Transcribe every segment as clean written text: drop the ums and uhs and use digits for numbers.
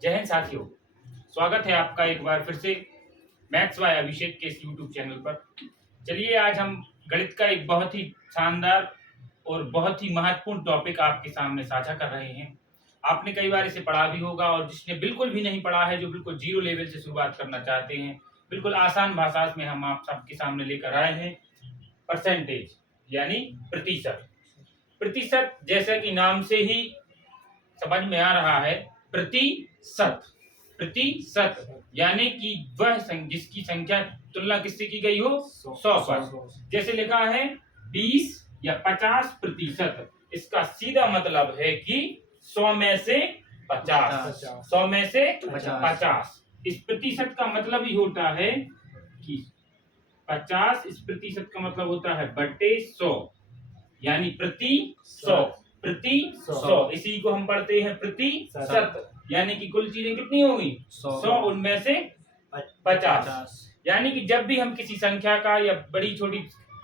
जय हिंद साथियों, स्वागत है आपका एक बार फिर से मैथ्स बाय अभिषेक के इस यूट्यूब चैनल पर। चलिए आज हम गणित का एक बहुत ही शानदार और बहुत ही महत्वपूर्ण टॉपिक आपके सामने साझा कर रहे हैं। आपने कई बार इसे पढ़ा भी होगा और जिसने बिल्कुल भी नहीं पढ़ा है, जो बिल्कुल जीरो लेवल से शुरुआत करना चाहते हैं, बिल्कुल आसान भाषा में हम आप सबके सामने लेकर आए हैं परसेंटेज यानी प्रतिशत। प्रतिशत जैसा कि नाम से ही समझ में आ रहा है, प्रतिशत प्रतिशत यानी कि वह जिसकी संख्या तुलना किससे की गई हो 100 पर। जैसे लिखा है 20 या 50%, इसका सीधा मतलब है कि 100 में से 50, 100 में से 50। इस प्रतिशत का मतलब ही होता है कि 50, इस प्रतिशत का मतलब होता है बटे 100 यानी प्रति 100, प्रति 100। इसी को हम पढ़ते हैं प्रतिशत, यानी कि कुल चीजें कितनी होंगी 100, उनमें से 50। यानी कि जब भी हम किसी संख्या का या बड़ी छोटी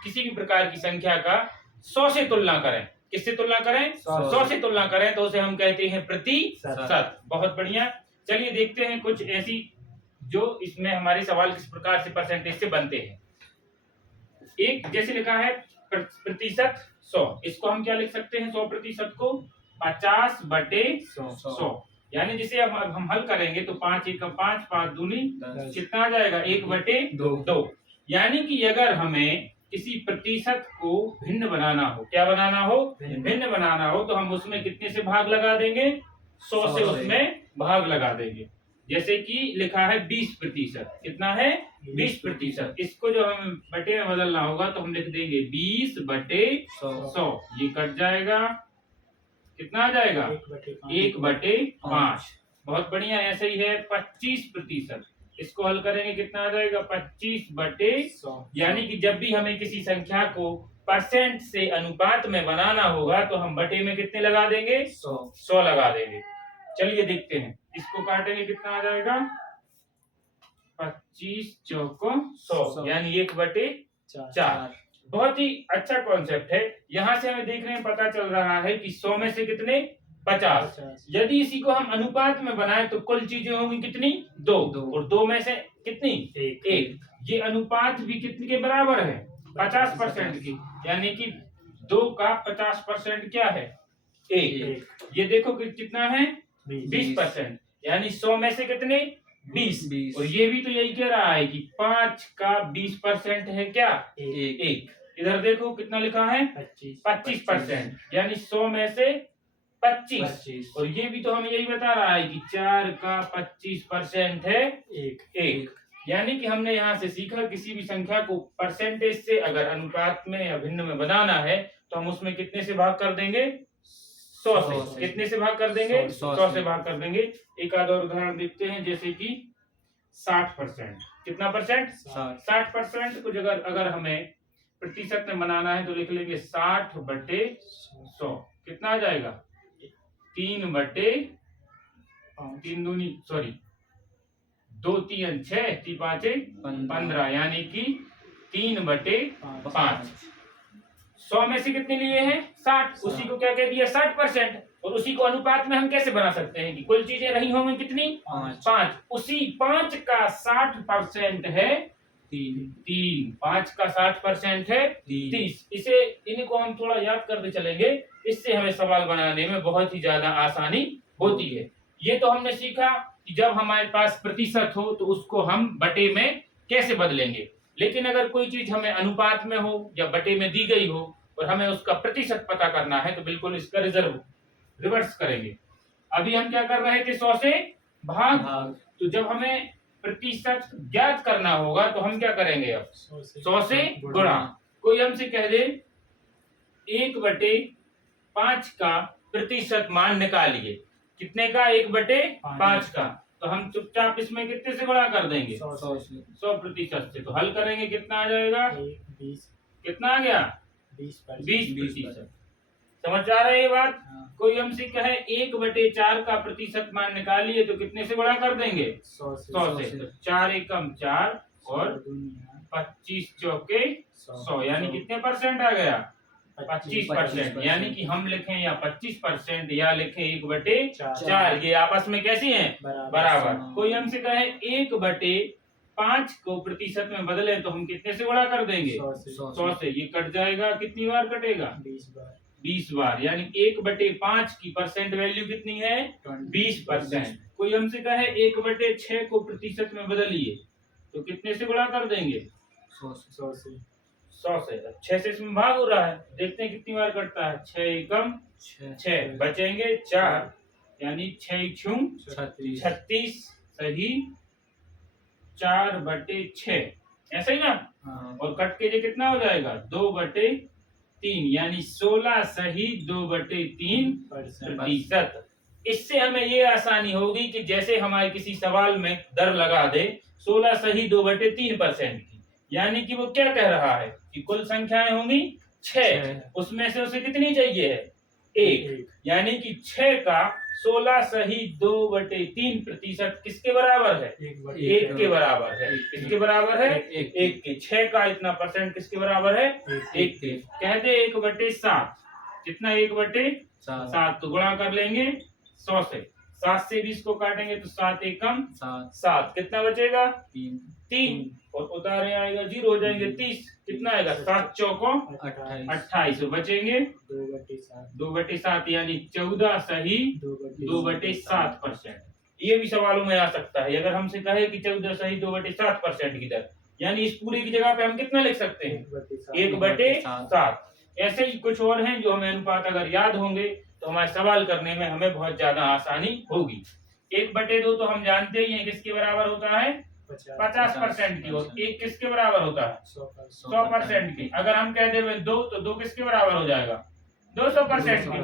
किसी भी प्रकार की संख्या का 100 से तुलना करें, किससे तुलना करें 100 से तुलना करें, तो उसे हम कहते हैं प्रतिशत। बहुत बढ़िया। चलिए देखते हैं कुछ ऐसी जो इसमें हमारे सवाल किस प्रकार से परसेंटेज से बनते हैं। एक जैसे लिखा है प्रतिशत 100, इसको हम क्या लिख सकते हैं 100% को 50 बटे 100। यानी जिसे अब हम हल करेंगे तो 5 एक 5, 5 दूनी कितना आ जाएगा 1 बटे 2। यानी कि अगर हमें किसी प्रतिशत को भिन्न बनाना हो, क्या बनाना हो भिन्न बनाना हो, तो हम उसमें कितने से भाग लगा देंगे 100 से उसमें भाग लगा देंगे। जैसे कि लिखा है 20%, कितना है 20%। इसको जो हम बटे में बदलना होगा तो हम लिख देंगे 20 बटे 100, ये कट जाएगा, कितना आ जाएगा 1 बटे 5। बहुत बढ़िया। ऐसे ही है 25%, इसको हल करेंगे कितना आ जाएगा 25 बटे 100। यानी कि जब भी हमें किसी संख्या को परसेंट से अनुपात में बनाना होगा तो हम बटे में कितने लगा देंगे 100 लगा देंगे। चलिए देखते हैं, इसको काटेंगे कितना आ जाएगा 25 चौको 100 यानी 1 बटे 4। बहुत ही अच्छा कॉन्सेप्ट है। यहाँ से हमें देखने में पता चल रहा है कि 100 में से कितने 50। यदि इसी को हम अनुपात में बनाए तो कुल चीजें होंगी कितनी 2 और 2 में से कितनी 1। ये अनुपात भी कितने के बराबर है 50% की, यानी कि 2 का 50% क्या है 1। ये देखो कि कितना है 20%, यानी 100 में से कितने 20। और ये भी तो यही कह रहा है कि 5 का 20% है क्या 1। इधर देखो कितना लिखा है 25%, यानी 100 में से 25। और ये भी तो हमें यही बता रहा है कि 4 का 25% है 1। यानी कि हमने यहाँ से सीखा किसी भी संख्या को परसेंटेज से अगर अनुपात में या भिन्न में बनाना है तो हम उसमें कितने से भाग कर देंगे 100 से। कितने से भाग कर देंगे 100 से भाग कर देंगे। एक आध और उदाहरण देखते हैं, जैसे कि 60%, कितना परसेंट 60% को अगर हमें प्रतिशत में बनाना है तो लिख लेंगे 60 बटे 100, कितना आ जाएगा 3 बटे 3 दूनी 2 3 6 3 5 15, यानी कि 3 बटे 5। 100 में से कितने लिए हैं 60, उसी को क्या कह दिया 60%। और उसी को अनुपात में हम कैसे बना सकते हैं कि कुल चीजें रही होंगी कितनी 5। उसी 5 का 60% है 3। 5 का 60% है 30। इसे इनको हम थोड़ा याद करते चलेंगे, इससे हमें सवाल बनाने में बहुत ही ज्यादा आसानी होती है। ये तो हमने सीखा कि जब हमारे पास प्रतिशत हो तो उसको हम बटे में कैसे बदलेंगे। लेकिन अगर कोई चीज हमें अनुपात में हो या बटे में दी गई हो और हमें उसका प्रतिशत पता करना है तो बिल्कुल इसका रिवर्स करेंगे। अभी हम क्या कर रहे थे 100 से भाग। तो जब हमें प्रतिशत ज्ञात करना होगा तो हम क्या करेंगे अब 100 से गुणा। कोई हमसे कह दे 1 बटे 5 का प्रतिशत मान निकालिए, कितने का 1 बटे 5 का, तो हम चुपचाप इसमें कितने से गुणा कर देंगे 100% से। तो हल करेंगे कितना आ जाएगा 20। कितना आ गया 20%। समझ आ रहा है ये बात। कोई हमसे कहे 1 बटे 4 का प्रतिशत मान निकालिए तो कितने से गुणा कर देंगे 100 से। तो 4 एकम 4 और 25 चौके 100, यानी कितने परसेंट आ गया 25%, यानी कि हम लिखें या 25% या लिखें 1/4। ये आपस में कैसी हैं? बराबर। कोई हमसे कहे 1/5 को प्रतिशत में बदले तो हम कितने से गुणा कर देंगे? 100 से। ये कट जाएगा, कितनी बार कटेगा? 20 बार। यानी 1/5 की परसेंट वैल्यू कितनी है? 20%। कोई हमसे कहे 1/6 को प्रतिशत में बदलिए तो कितने से गुणा कर देंगे? 100 से। 6 से इसमें भाग हो रहा है, देखते हैं कितनी बार कटता है। 6 एकम 6, बचेंगे 4, यानी 6 छूं 36, सही 4/6, ऐसा ही ना? और कट के ये कितना हो जाएगा? 2/3, यानी 16 सही 2/3 प्रतिशत। इससे हमें ये आसानी होगी कि जैसे हमारे किसी सवाल में दर लगा दे 16 सही 2/3% की, यानी कि वो क्या कह रहा है कि कुल संख्याएं होंगी 6, उसमें से उसे कितनी चाहिए है? 1, यानी कि 6 का 16 सही 2/3 प्रतिशत किसके बराबर है? 1 के बराबर है। किसके बराबर है? 1 के। 6 का इतना परसेंट किसके बराबर है? 1 के। कह दे 1/7, कितना? 1/7, तो गुणा कर लेंगे 100 से। 7 से 20 को काटेंगे तो 7 एकम 7, कितना बचेगा? 3, और उतारे आएगा 0, हो जाएंगे 30, कितना आएगा? 7 चौको 28, बचेंगे 2/7, यानी 14 सही 2/7%। ये भी सवालों में आ सकता है। अगर हमसे कहे कि 14 सही 2/7% की दर, यानी इस पूरे की जगह पे हम कितना लिख सकते हैं? 1/7। ऐसे ही कुछ और हैं जो हमें अनुपात अगर याद होंगे तो हमारे सवाल करने में हमें बहुत ज्यादा आसानी होगी। 1/2 तो हम जानते ही हैं किसके बराबर होता है? 50% की। और 1 किसके बराबर होता है? 100% की। अगर हम कह दें 2 तो 2 किसके बराबर हो जाएगा? 200% की।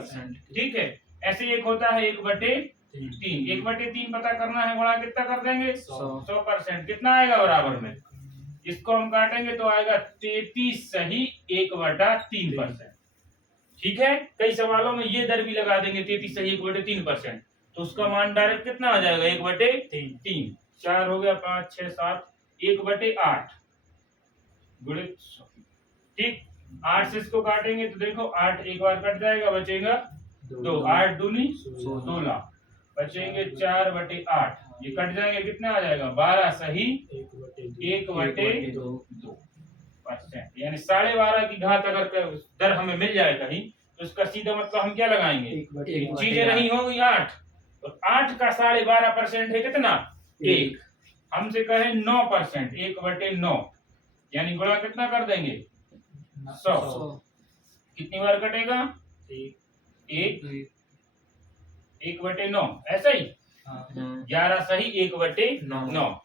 ठीक है। ऐसे एक होता है 1/3। 1/3 पता करना है, गुणा कितना कर देंगे? 100%, कितना आएगा बराबर में? इसको हम काटेंगे तो आएगा 33 सही 1/3%। ठीक है। कई सवालों में ये दर भी लगा देंगे 33 सही 1/3%, तो उसका मान डायरेक्ट कितना आ जाएगा? 1/3। 4 हो गया, 5 6 7, 1/8 गुणित 100। ठीक, 8 से इसको काटेंगे तो देखो 8 एक बार कट जाएगा, बचेगा 2, 8 दूनी 16, बचेंगे 4/8। ये कट जाएंगे, कितना आ जाएगा? 12 सही 1/2%। यानी 12.5 की घात अगर दर हमें मिल जाए कहीं तो इसका सीधा मतलब हम क्या लगाएंगे? चीजें नहीं होगी 8, और 8 का 12.5% है कितना? 1। हमसे कहे 9%, 1/9, यानी गुणा कितना कर देंगे? 100। कितनी बार कटेगा? 1/9, ऐसा ही 11 सही 1/9।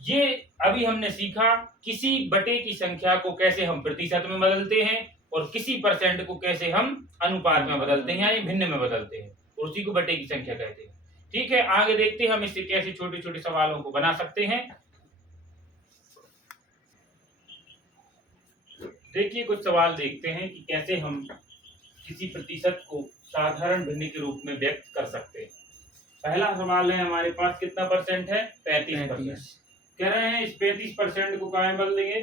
ये अभी हमने सीखा किसी बटे की संख्या को कैसे हम प्रतिशत में बदलते हैं और किसी परसेंट को कैसे हम अनुपात में बदलते हैं, यानी भिन्न में बदलते हैं, और उसी को बटे की संख्या कहते हैं। ठीक है, आगे देखते हैं हम इससे कैसे छोटे छोटे सवालों को बना सकते हैं। देखिए, कुछ सवाल देखते हैं कि कैसे हम किसी प्रतिशत को साधारण भिन्न के रूप में व्यक्त कर सकते हैं। पहला सवाल है हमारे पास, कितना परसेंट है? 35%। कह रहे हैं इस 35% को कहाँ बदलेंगे?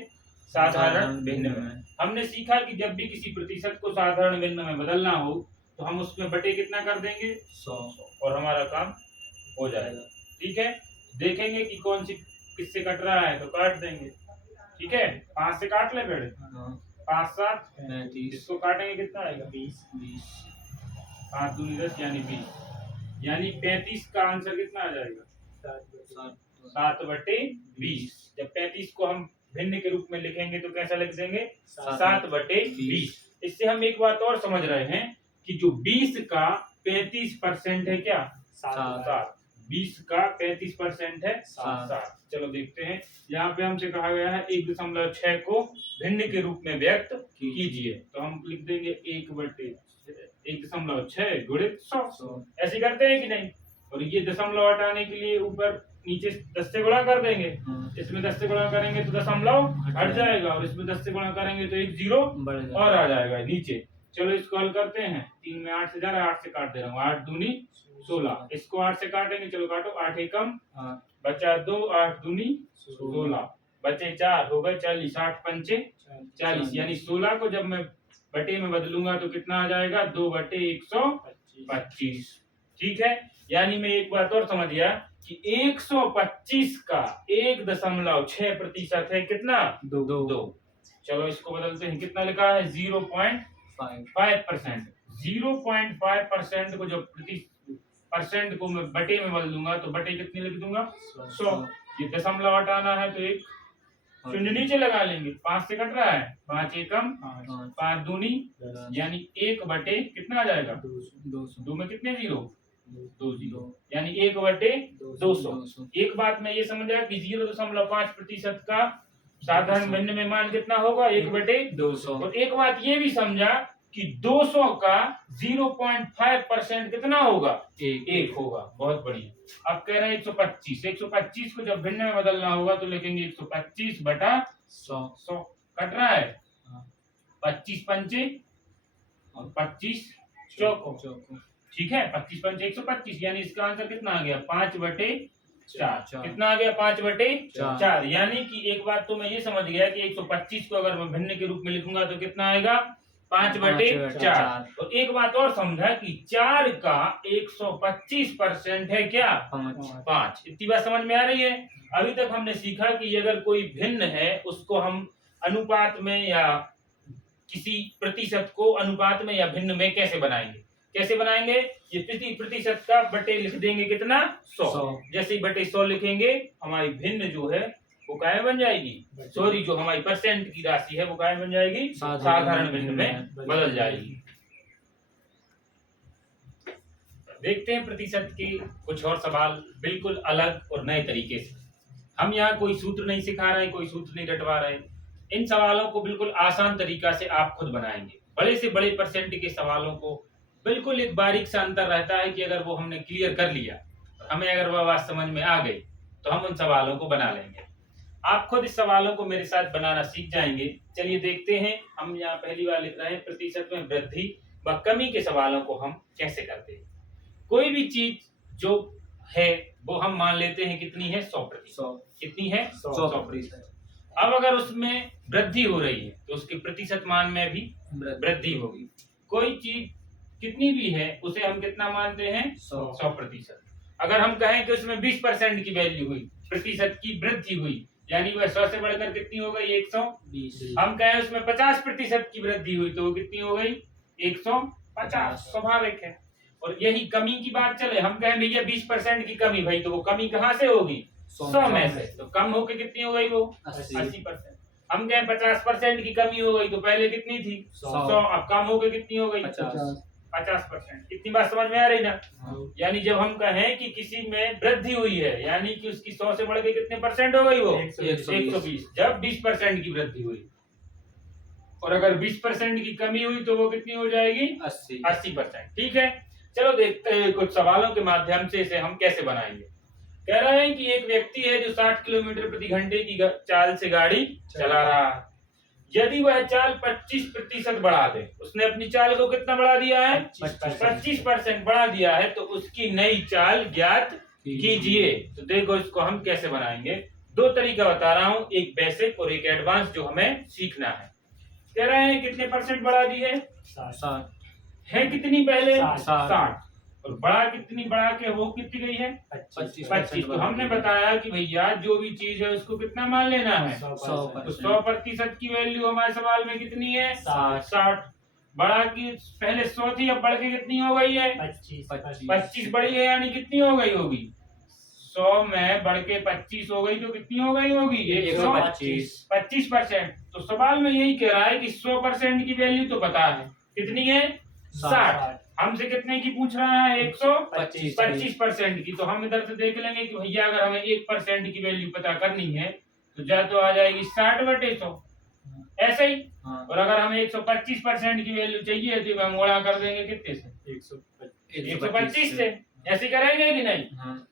साधारण भिन्न में। हमने सीखा कि जब भी किसी प्रतिशत को साधारण भिन्न में बदलना हो तो हम उसमें बटे कितना कर देंगे? 100, और हमारा काम हो जाएगा। ठीक है, देखेंगे कि कौन सी किससे कट रहा है तो काट देंगे। ठीक है, 5 से काट ले बेटे। 5 7 35, इसको काटेंगे कितना आएगा? 20। 5 दूनी 10, यानी 20, यानी 35 का आंसर कितना आ जाएगा? 7/20। जब 35 को हम भिन्न के रूप में लिखेंगे तो कैसा लिख देंगे? 7/20। इससे हम एक बात और समझ रहे हैं कि जो 20 का 35% है क्या? 7। 20 का 35% है 7। चलो देखते हैं, यहाँ पे हमसे कहा गया है 1.6 को भिन्न के रूप में व्यक्त कीजिए, तो हम लिख देंगे 1/6 गुणित 100। ऐसे करते हैं कि नहीं? और ये दशमलव हटाने के लिए ऊपर नीचे 10 से गुणा कर देंगे। इसमें 10 से गुणा करेंगे तो दशमलव हट जाएगा, और इसमें 10 से गुणा करेंगे तो एक 0 और आ जाएगा नीचे। चलो इसको हल करते हैं। 3 में 8 से जा रहा है, 8 से काट दे रहा हूँ। 8 दूनी 16, इसको 8 से काटेंगे। चलो काटो, 8 एकम, बचा 2, 8 दूनी 16, बचे 4, हो गए 40, 8 पंचे 40, यानी 16 को जब मैं बटे में बदलूंगा तो कितना आ जाएगा 2/125। ठीक है, यानी मैं एक बात और समझ गया कि 125 का 1.6% है कितना 2। चलो इसको बदलते हैं, कितना लिखा है 0.5%। 0.5% को जब परसेंट को मैं बटे में बदल दूंगा तो बटे कितनी लिख दूंगा 100। ये दशमलव हटाना है तो एक शून्य नीचे लगा लेंगे, 5 से कट रहा है, 5 एकम 5 दूनी, यानी 1/, कितना आ जाएगा 2 में कितने 0 2 0, यानी 1/200। एक बात में ये समझा कि 0.5% का साधारण भिन्न में मान कितना होगा 1/200। और एक बात ये भी समझा कि 200 का 0.5% कितना होगा 1 होगा। बहुत बढ़िया। अब कह रहे हैं 125 को जब भिन्न में बदलना होगा तो लिखेंगे 125/100। कट रहा है 25 पंचे और 25 चौको। ठीक है, 25 पंचे 125, यानी इसका आंसर कितना आ गया 5/4। कितना आ गया 5/4। यानी कि एक बात तो मैं ये समझ गया कि 125 को अगर मैं भिन्न के रूप में लिखूंगा तो कितना आएगा 5/4। और एक बात और समझा कि 4 का 125% है क्या 5। इतनी बात समझ में आ रही है। अभी तक हमने सीखा कि अगर कोई भिन्न है उसको हम अनुपात में या किसी प्रतिशत को अनुपात में या भिन्न में कैसे बनाएंगे। ये प्रतिशत का बटे लिख देंगे कितना 100। जैसे ही बटे 100 लिखेंगे हमारी भिन्न जो है वो काय बन जाएगी, सॉरी जो हमारी परसेंट की राशि है वो काय बन जाएगी साधारण भिन्न में बदल जाएगी। देखते हैं प्रतिशत के कुछ और सवाल बिल्कुल अलग और नए तरीके से। हम यहाँ कोई सूत्र नहीं सिखा रहे, कोई सूत्र नहीं रटवा रहे। इन सवालों को बिल्कुल आसान तरीका से आप खुद बनाएंगे। बड़े से बड़े परसेंट के सवालों को बिल्कुल एक बारीक सा अंतर रहता है कि अगर वो हमने क्लियर कर लिया, हमें अगर वह बात समझ में आ गई तो हम उन सवालों को बना लेंगे। आप खुद इस सवालों को मेरे साथ बनाना सीख जाएंगे। चलिए देखते हैं, हम यहाँ पहली बार लिख रहे हैं प्रतिशत में वृद्धि व कमी के सवालों को हम कैसे करते हैं। कोई भी चीज जो है वो हम मान लेते हैं कितनी है 100%। कितनी है 100%। अब अगर उसमें वृद्धि हो रही है तो उसके प्रतिशत मान में भी वृद्धि होगी। कोई चीज कितनी भी है उसे हम कितना मानते हैं 100%। अगर हम कहें कि उसमें 20% की वैल्यू हुई, प्रतिशत की वृद्धि हुई, यानी वह 100 से बढ़कर कितनी हो गई 120। हम कहें उसमें 50% की वृद्धि हुई तो वो कितनी हो गई 150। स्वाभाविक है। और यही कमी की बात चले, हम कहें भैया 20% की कमी, भाई तो वो कमी कहाँ से होगी 100 में से, तो कम होके कितनी हो गई वो 80%। हम कहें 50% की कमी हो गई तो पहले कितनी थी 100, अब कम होके कितनी हो गई 50%। इतनी बात समझ में आ रही ना। यानी जब हम कहें कि किसी में वृद्धि हुई है यानी कि उसकी 100 से बढ़ के कितने परसेंट हो गई वो 120। जब 20% की वृद्धि हुई और अगर 20% की कमी हुई तो वो कितनी हो जाएगी 80%। ठीक है, चलो देखते हैं कुछ सवालों के माध्यम से इसे हम कैसे बनाएंगे। कह रहे हैं कि एक व्यक्ति है जो 60 किलोमीटर प्रति घंटे की चाल से गाड़ी चला रहा है। यदि वह चाल 25% बढ़ा दे, उसने अपनी चाल को कितना बढ़ा दिया है 25% बढ़ा दिया है, तो उसकी नई चाल ज्ञात कीजिए। तो देखो इसको हम कैसे बनाएंगे। दो तरीका बता रहा हूँ, एक बेसिक और एक एडवांस जो हमें सीखना है। कह रहे हैं कितने परसेंट बढ़ा दी है 60 है, कितनी पहले 60 और बढ़ा कितनी बढ़ा के वो कितनी गई है 25। तो हमने बताया कि भैया जो भी चीज है उसको कितना मान लेना है 100% की वैल्यू हमारे सवाल में कितनी है 60। बढ़ा की पहले 100 थी, अब बढ़ के कितनी हो गई है 25 बढ़ी है, यानी कितनी हो गई होगी 100 में बढ़ के 25 हो गई तो कितनी हो गई होगी 125%। तो सवाल में यही कह रहा है कि 100% की वैल्यू तो पता है कितनी है 60, हमसे कितने की पूछ रहा है 125% की। तो हम इधर से देख लेंगे कि भैया अगर हमें 1% की वैल्यू पता करनी है तो जा तो आ जाएगी 60/100 ऐसे ही। और अगर हमें 125% की वैल्यू चाहिए तो हम गुणा कर देंगे कितने से 125 से। ऐसे करेंगे कि नहीं।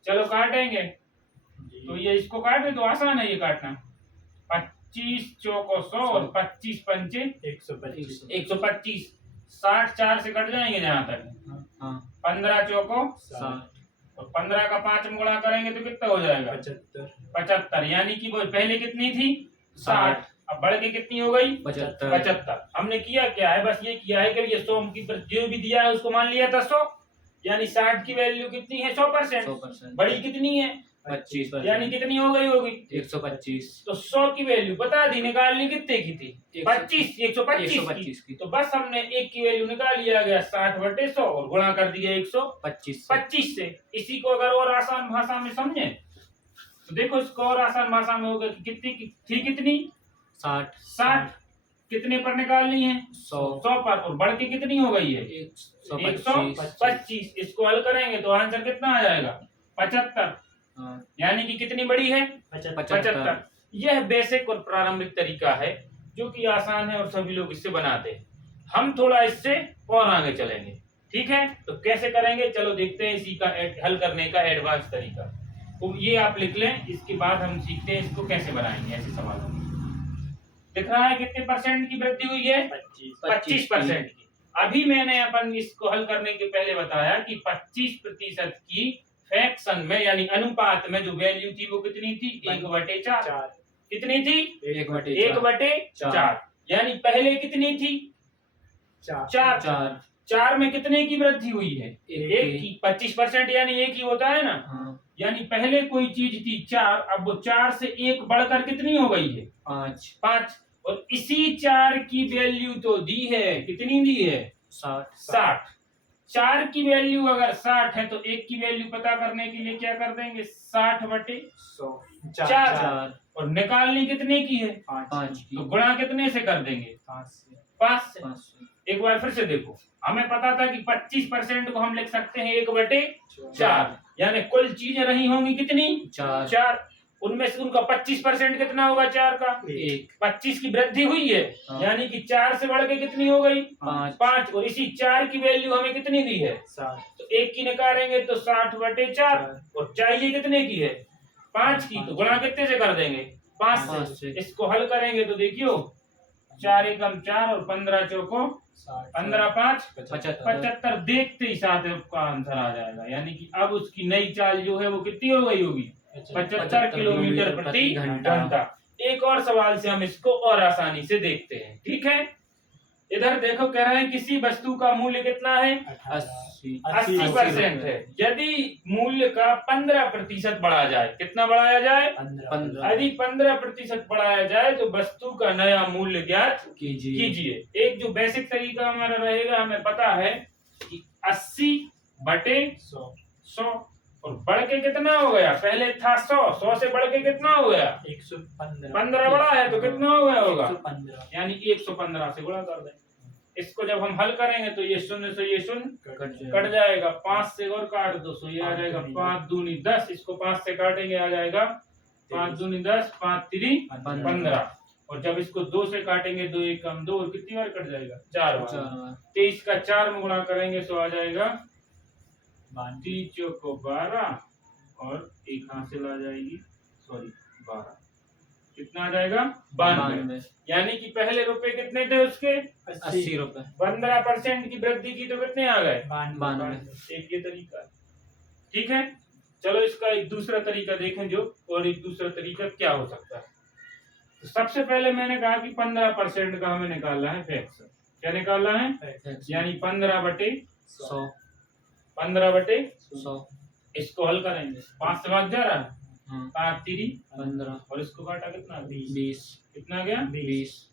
चलो काटेंगे, तो ये इसको काटे तो आसान है ये काटना। 25 चौको 100 और 25 पंचे 125। 60 4 से कट जाएंगे जहाँ तक। 15 चौको 60 और 15 का 5 गुणा करेंगे तो कितना हो जाएगा 75। यानी कि वो पहले कितनी थी 60, अब बढ़ के कितनी हो गई 75। हमने किया क्या है, बस ये किया है कि ये 100 की जो भी दिया है उसको मान लिया था 100, यानी 60 की वैल्यू कितनी है 100%। बड़ी कितनी है 25%, यानी कितनी हो गई होगी 125। तो 100 की वैल्यू बता दी, निकालनी कितने की थी 125 की। तो बस हमने एक की वैल्यू निकाल लिया गया 60/100 और गुणा कर दिया 125 से। इसी को अगर और आसान भाषा में समझे तो देखो, इसको और आसान भाषा में होगा कि कितनी थी, कितनी 60 कितने पर निकालनी है 100 पर, और बढ़ के कितनी हो गई है 125। इसको हल करेंगे तो आंसर कितना आ जाएगा 75, यानी कि कितनी बड़ी है 75। यह बेसिक और प्रारंभिक तरीका है जो कि आसान है और सभी लोग इससे बनाते हैं। हम थोड़ा इससे और आगे चलेंगे, ठीक है। तो कैसे करेंगे चलो देखते हैं, इसी का हल करने का एडवांस तरीका। तो ये आप लिख लें, इसके बाद हम सीखते हैं इसको कैसे बनाएंगे ऐसे सवालों में। दिख रहा है कितने परसेंट की वृद्धि हुई है 25% की। अभी मैंने अपन इसको हल करने के पहले बताया कि 25% की फ्रैक्शन में यानी अनुपात में जो वैल्यू थी वो कितनी थी 1/4। कितनी थी 1/4, यानी पहले कितनी थी 4 में कितने की वृद्धि हुई है 1 की। 25% यानी 1 ही होता है ना, यानी पहले कोई चीज थी 4, अब वो 4 से 1 बढ़कर कितनी हो गई है 5। और इसी 4 की वैल्यू तो दी है, कितनी दी है 60। 4 की वैल्यू अगर 60 है तो 1 की वैल्यू पता करने के लिए क्या कर देंगे 60/4, और निकालनी कितने की है 5 तो गुणा कितने से कर देंगे 5 से। एक बार फिर से देखो, हमें पता था कि 25% को हम लिख सकते हैं 1/4, यानी कुल चीजें रही होंगी कितनी 4, उनमें से उनका 25% कितना होगा 4 का 25 की वृद्धि हुई है, यानी कि 4 से बढ़ के कितनी हो गई 5, और इसी 4 की वैल्यू हमें कितनी दी है 7, तो 1 की निकालेंगे तो 60/4, और चाहिए कितने की है 5 की, तो गुणा कितने से कर देंगे 5 से। इसको हल करेंगे तो देखियो 4 एकम 4 और 15 चौको 15 5 75, देखते ही साथ आपका आंसर आ जाएगा। यानी कि अब उसकी नई चाल जो है वो कितनी हो गई होगी 75 किलोमीटर प्रति घंटा। एक और सवाल से हम इसको और आसानी से देखते हैं, ठीक है। इधर देखो, कह रहे हैं किसी वस्तु का मूल्य कितना है 80% है। यदि मूल्य का 15% बढ़ाया जाए, कितना बढ़ाया जाए 15, यदि 15% बढ़ाया जाए तो वस्तु का नया मूल्य ज्ञात कीजिए। एक जो बेसिक तरीका हमारा रहेगा, हमें पता है कि 80/100, और बढ़ के कितना हो गया, पहले था 100 से बढ़ के कितना हो गया 115 बढ़ा है तो कितना हो गया होगा 115, यानी 115 से गुणा कर देंगे। इसको जब हम हल करेंगे तो ये 0 से ये 0 कट जाएगा, 5 से और काट दो तो ये आ जाएगा 5 दूनी 10, इसको 5 से काटेंगे आ जाएगा 5 दूनी 10, 5 3 15, और जब इसको 2 से काटेंगे 2 एकम 2, और कितनी बार कट जाएगा 4 बार। 23 का 4 में गुणा करेंगे तो आ जाएगा 3 चौको 12, और एक हासिल आ जाएगी 12, कितना आ जाएगा 92। यानी कि पहले रुपए कितने थे उसके 80 रुपए, 15% की वृद्धि की तो कितने आ गए 92। एक ये तरीका, ठीक है। चलो इसका एक दूसरा तरीका देखें जो, और एक दूसरा तरीका क्या हो सकता है। तो सबसे पहले मैंने कहा कि 15% का हमें निकालना है फ्रैक्शन। क्या निकालना है, यानी 15/100, 15/100। इसको हल करेंगे, 5 से भाग जा रहा है 5 3 15, और इसको काटा कितना 20, कितना गया 20।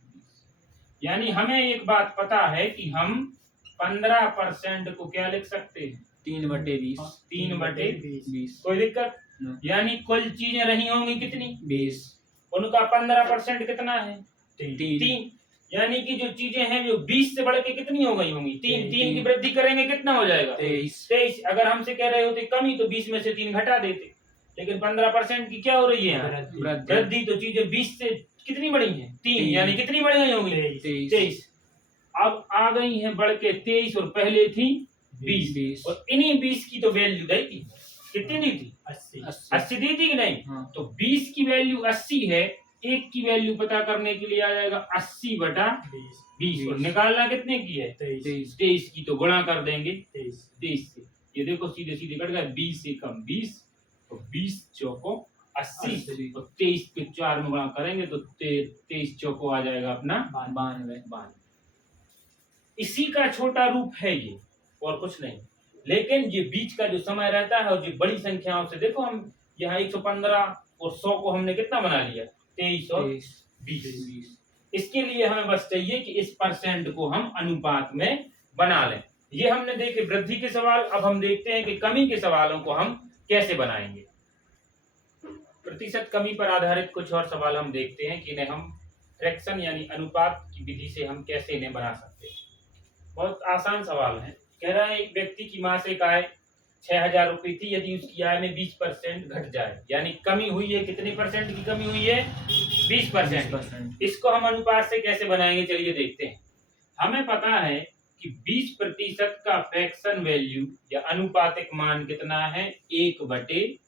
यानी हमें एक बात पता है कि हम 15% को क्या लिख सकते हैं 3/20। कोई दिक्कत, यानी कुल चीजें रही होंगी कितनी 20, उनका 15% कितना है 3, यानी कि जो चीजें हैं जो 20 से बढ़ के कितनी हो गई होंगी 3 की वृद्धि करेंगे कितना हो जाएगा 23। अगर हमसे कह रहे होते कमी तो 20 में से 3 घटा देते, लेकिन 15% की क्या हो रही है वृद्धि, तो चीजें 20 से कितनी बढ़ी है 3, यानी कितनी बढ़ गई होंगी 23। अब आ गई हैं बढ़ के 23, और पहले थी 20, और इन्हीं 20 की तो वैल्यू दी थी, कितनी दी थी 80 दी थी कि नहीं। तो 20 की वैल्यू 80 है, 1 की वैल्यू पता करने के लिए आ जाएगा 80/20, और निकालना कितने की है 23 की, तो गुणा कर देंगे 23 से। ये देखो सीधे सीधे कट गया, 20 एकम 20, तो 20 चौको 80 और 23 के 4 में गुणा करेंगे तो 23 चौको आ जाएगा अपना 92। इसी का छोटा रूप है ये, और कुछ नहीं। लेकिन ये बीच का जो समय रहता है और जो बड़ी संख्याओं से, देखो हम यहाँ 115 और 100 को हमने कितना बना लिया, 23 और 20। इसके लिए हमें बस चाहिए कि इस परसेंट को हम अनुपात में बना लें। ये हमने देखे वृद्धि के सवाल। अब हम देखते हैं कि कमी के सवालों को हम कैसे बनाएंगे। प्रतिशत कमी पर आधारित कुछ और सवाल हम देखते हैं कि इन्हें हम फ्रैक्शन यानी अनुपात की विधि से हम कैसे इन्हें बना सकते हैं। बहुत आसान सवाल है। कह रहा है एक व्यक्ति की मासिक आय 6,000 रुपए थी, यदि उसकी आय में 20% घट जाए, यानी कमी हुई है, कितनी परसेंट की कमी हुई है, 20%। इसको हम अनुपात से कैसे बनाएंगे, चलिए देखते हैं। हमें पता है कि 20% का फ्रैक्शन वैल्यू या अनुपातिक मान कितना है, 1/5।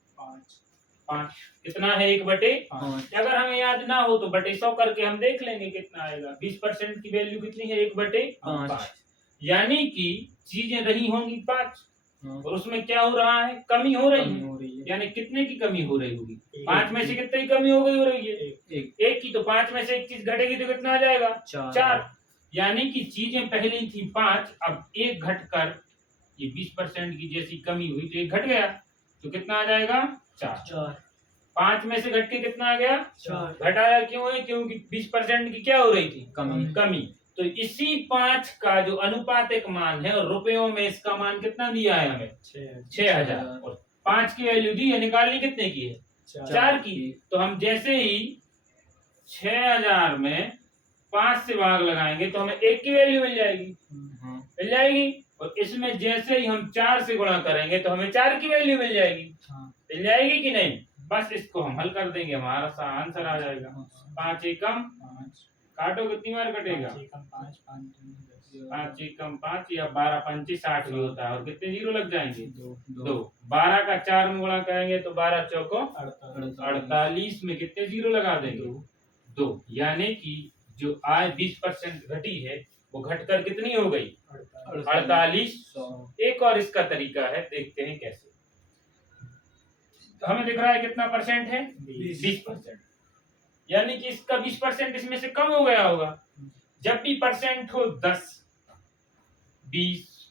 कितना है, 1/5। अगर हमें याद ना हो तो बटे 100 करके हम देख लेंगे कितना आएगा। 20% की वैल्यू कितनी है, 1/5। यानी कि चीजें रही होंगी 5 और उसमें क्या हो रहा है, कमी हो रही है। यानी कितने की कमी हो रही होगी, 5 में से कितने की कमी हो रही है, एक की। तो 5 में से एक चीज घटेगी तो कितना आ जाएगा, 4। यानी कि चीजें पहले थी 5, अब 1 घटकर ये 20% की जैसी कमी हुई तो 1 घट गया तो कितना आ जाएगा, 4। 5 में से घट के कितना आ गया, 4। घटाया क्यों है, क्योंकि 20% की क्या हो रही थी, कमी। तो इसी 5 का जो अनुपातिक मान है और रुपयों में इसका मान कितना दिया है हमें, 6,000। और 5 की वैल्यू दी है, निकालनी कितने की है, 4 की। तो हम जैसे ही 6,000 में 5 से भाग लगाएंगे तो हमें 1 की वैल्यू मिल जाएगी। और इसमें जैसे ही हम 4 से गुणा करेंगे तो हमें 4 की वैल्यू मिल जाएगी कि नहीं। बस इसको हम हल कर देंगे, हमारा सा आंसर आ जाएगा। 5 एकम 5, काटो कितनी बार कटेगा, 5 एकम 5 या 12 पंचे 60 भी होता है। और कितने जीरो लग जाएंगे, 2। 12 का 4 में गुणा करेंगे तो 12 चौको 48 में कितने जीरो लगा देंगे, 2। यानी कि जो आय 20% घटी है वो घटकर कितनी हो गई, 4800। एक और इसका तरीका है, देखते हैं कैसे। हमें दिख रहा है कितना परसेंट है, 20%। यानी कि इसका 20% इसमें से कम हो गया होगा। जब भी परसेंट हो 10, 20,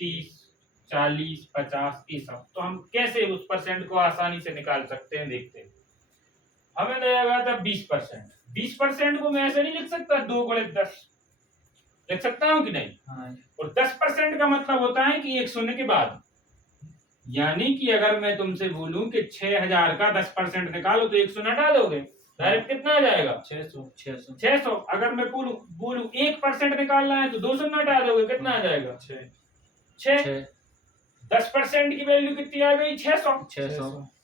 30, 40, 50 ये सब, तो हम कैसे उस परसेंट को आसानी से निकाल सकते हैं, देखते हैं। हमें दिया गया था 20%। 20% को मैं ऐसे नहीं लिख सकता 2 × 10, लिख सकता हूं कि नहीं। और 10% का मतलब होता है कि एक शून्य के बाद। यानी कि अगर मैं तुमसे बोलूं कि 6,000 का 10% निकालो तो एक शून्य हटा दोगे, डायरेक्ट कितना आ जाएगा, 600। अगर मैं बोलूं 1% निकालना है तो 2 शून्य हटा दोगे, कितना आ जाएगा, 6। 10% की वैल्यू कितनी आ गई, 600।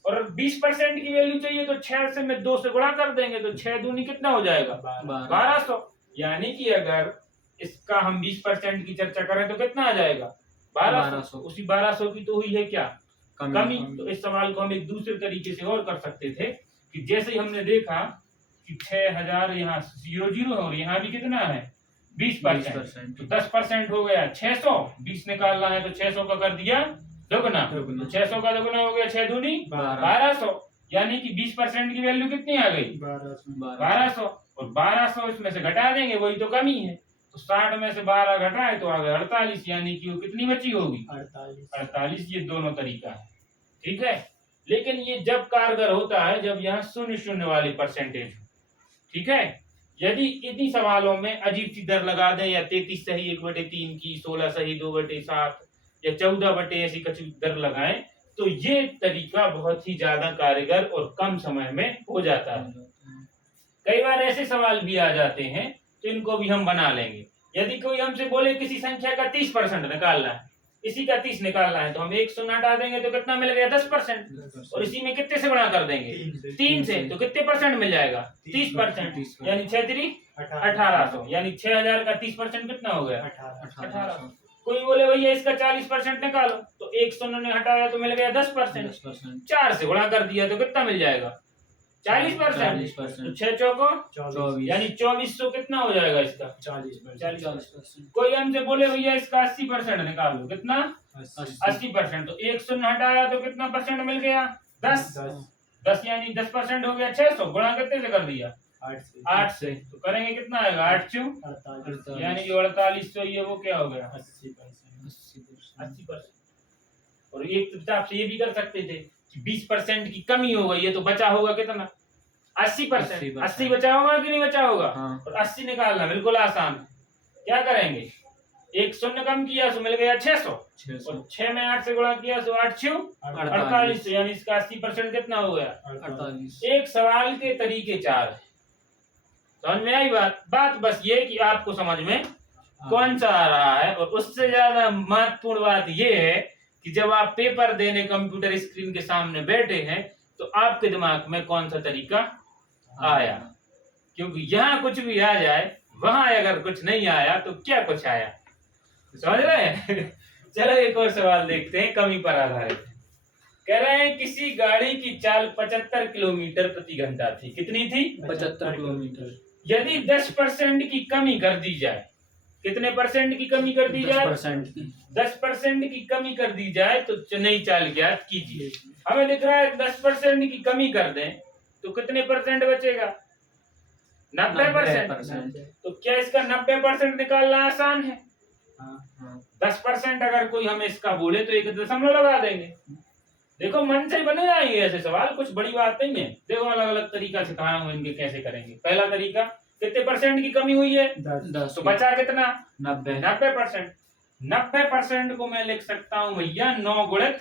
और 20% की वैल्यू चाहिए तो 6 से मैं 2 से गुणा कर देंगे तो 6 दूनी कितना हो जाएगा, 1200। यानी कि अगर इसका हम 20% की चर्चा करें तो कितना आ जाएगा, 1200। उसी 1200 की तो हुई है क्या, कमी। तो इस सवाल को हम एक दूसरे तरीके से और कर सकते थे कि जैसे ही हमने देखा कि 6,000 यहाँ 0 और यहाँ भी कितना है 20%, तो 10% हो गया 600। 20 निकालना है तो 600 का कर दिया दोगुना, तो 600 का दोगुना हो गया 6 दूनी 1200। यानी कि 20% की वैल्यू कितनी आ गई, 1200। और 1200 इसमें से घटा देंगे, वही तो कमी है। तो 60 में से 12 घटाए तो आ गए 48। यानी कि वो कितनी बची होगी, 48। ये दोनों तरीका है, ठीक है। लेकिन ये जब कारगर होता है जब यहाँ 0 वाली परसेंटेज, ठीक है। यदि इन्हीं सवालों में अजीब सी दर लगा दें, या 33 सही 1/3 की, 16 सही 2/7 या 14 ऐसी कुछ दर लगाएं, तो ये तरीका बहुत ही ज्यादा कारगर और कम समय में हो जाता है। कई बार ऐसे सवाल भी आ जाते हैं तो इनको भी हम बना लेंगे। यदि कोई हमसे बोले किसी संख्या का 30% निकालना है, इसी का 30 निकालना है, तो हम 1 शून्य हटा देंगे तो कितना मिल गया, 10%। और इसी में कितने से गुणा कर देंगे, 3 से, तो कितने परसेंट मिल जाएगा, 30%। यानी 6 3 1800। यानी 6,000 का 30% कितना हो गया, 1800। कोई बोले भैया इसका 40% निकालो, तो 1 शून्य हटाया तो मिल गया 10%। 4 से गुणा कर दिया तो कितना मिल जाएगा, 40%। तो 6 चौको 24। यानी 2400 कितना हो जाएगा इसका, 40%। कोई हमसे बोले भैया इसका 80% निकाल लो, कितना 80%। तो 1 शून्य हटाया तो कितना परसेंट मिल गया, 10। 10 यानी 10% हो गया 600, गुणा कितने से कर दिया 8 से, तो करेंगे कितना आएगा 8 क्यों यानी जो 4800 ये वो क्या हो गया 80%। और एक हिसाब से ये भी कर सकते थे कि 20% की कमी हो गई है तो बचा होगा कितना 80%। 80 बचा होगा कि नहीं बचा होगा। हाँ। और 80 निकालना बिल्कुल आसान है। क्या करेंगे, एक शून्य कम किया तो मिल गया 600 और 6 में 8 से गुणा किया तो 8 क्यों 48, यानी इसका 80% कितना हो गया 48। एक सवाल के तरीके 4 है। समझ में आई बात बस ये कि आपको समझ में कौन सा आ रहा है। और उससे ज्यादा महत्वपूर्ण बात ये है कि जब आप पेपर देने कंप्यूटर स्क्रीन के सामने बैठे हैं तो आपके दिमाग में कौन सा तरीका आया, क्योंकि यहाँ कुछ भी आ जाए वहां अगर कुछ नहीं आया तो क्या कुछ आया। समझ रहे हैं। चलो एक और सवाल देखते हैं कमी पर आधारित। कह रहे हैं किसी गाड़ी की चाल 75 किलोमीटर प्रति घंटा थी। कितनी थी 75 किलोमीटर। यदि 10% की कमी कर दी जाए, कितने परसेंट की कमी कर दी जाए 10% की कमी कर दी जाए तो नई चाल ज्ञात कीजिए। हमें दिख रहा है 10% की कमी कर दें तो कितने परसेंट बचेगा 90%। तो क्या इसका 90% निकालना आसान है। 10% अगर कोई हमें इसका बोले तो 1 दशमलव लगा देंगे। देखो मन से बने जाएंगे ऐसे सवाल, कुछ बड़ी बात नहीं है। देखो अलग अलग तरीका सिखाया हूँ इनके कैसे करेंगे। पहला तरीका कितने परसेंट की कमी हुई है 10 तो बचा कितना 90। 90% को मैं लिख सकता हूँ भैया 9 गुणित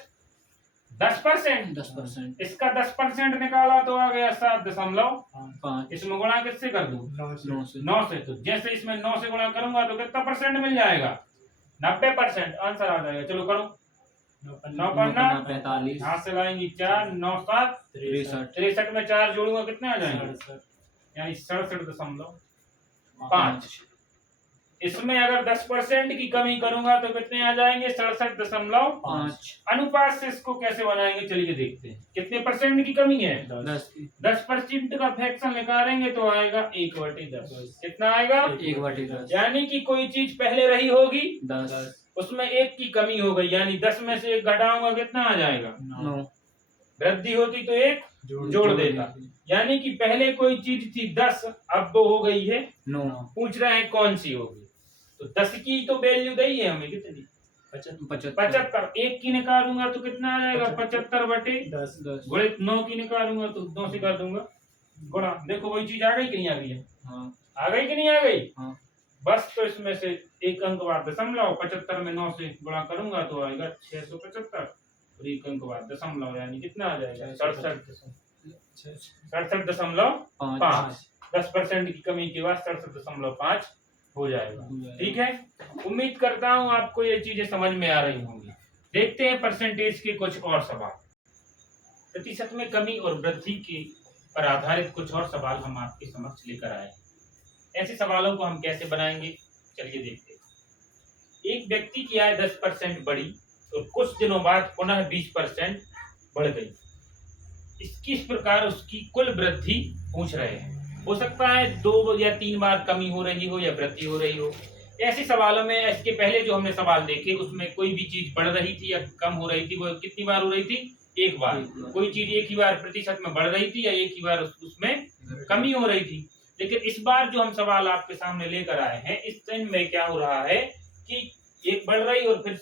10%। इसका 10% निकाला तो आ गया 7.5। इसमें गुणा किससे कर दूं 9 से। तो जैसे इसमें 9 से गुणा करूंगा तो कितना परसेंट मिल जाएगा 90% आंसर आ जाएगा। चलो करो 9 पन्ना 45। हाथ से लाएंगे 4 9 7 63 में 4 जोड़ूंगा कितने आ जाएंगे यानी 67.5। इसमें अगर 10% की कमी करूंगा तो कितने आ जाएंगे 67.5। अनुपात से इसको कैसे बनाएंगे चलिए देखते हैं। कितने परसेंट की कमी है 10% का फ्रैक्शन निकालेंगे तो आएगा 1/10। कितना आएगा 1/10। यानी कि कोई चीज पहले रही होगी 10 उसमें 1 की कमी हो गई यानी 10 में से 1 घटाऊंगा कितना आ जाएगा 9। वृद्धि होती तो 1 जोड़ देता। यानी कि पहले कोई चीज थी 10 अब वो हो गई है 9। पूछ रहे हैं कौन सी होगी। तो 10 की तो वैल्यू दी है हमें कितनी 75। 1 की निकालूंगा तो कितना आ जाएगा 75/10 गुणित 9 की निकालूंगा तो 2 से कर दूंगा गुणा। देखो वही चीज आ गई कि नहीं आ गई है आ गई कि नहीं आ गई बस। तो इसमें से एक अंक बाद दशमलव 75 में 9 से गुणा करूंगा तो आएगा 675 और एक अंक बाद दशमलव यानी कितना आ जाएगा 67.5। 10% की कमी के बाद 67.5 हो जाएगा। ठीक है, उम्मीद करता हूँ आपको ये चीजें समझ में आ रही होंगी। देखते हैं परसेंटेज के कुछ और सवाल। प्रतिशत में कमी और वृद्धि के पर आधारित कुछ और सवाल हम आपके समक्ष लेकर आए। ऐसे सवालों को हम कैसे बनाएंगे चलिए देखते हैं। एक व्यक्ति की आय 10% बढ़ी और कुछ दिनों बाद पुनः 20% बढ़ गई। इस प्रकार उसकी कुल वृद्धि पूछ रहे हैं। हो सकता है 2 या 3 बार कमी हो रही हो या वृद्धि हो रही हो। ऐसे सवालों में इसके पहले जो हमने सवाल देखे उसमें कोई भी चीज बढ़ रही थी या कम हो रही थी वो कितनी बार हो रही थी 1 बार। कोई चीज एक ही बार प्रतिशत में बढ़ रही थी या एक ही बार उसमें कमी हो रही थी। लेकिन इस बार जो हम सवाल आपके सामने लेकर आए हैं इस दिन में क्या हो रहा है कि एक बढ़ रही और फिर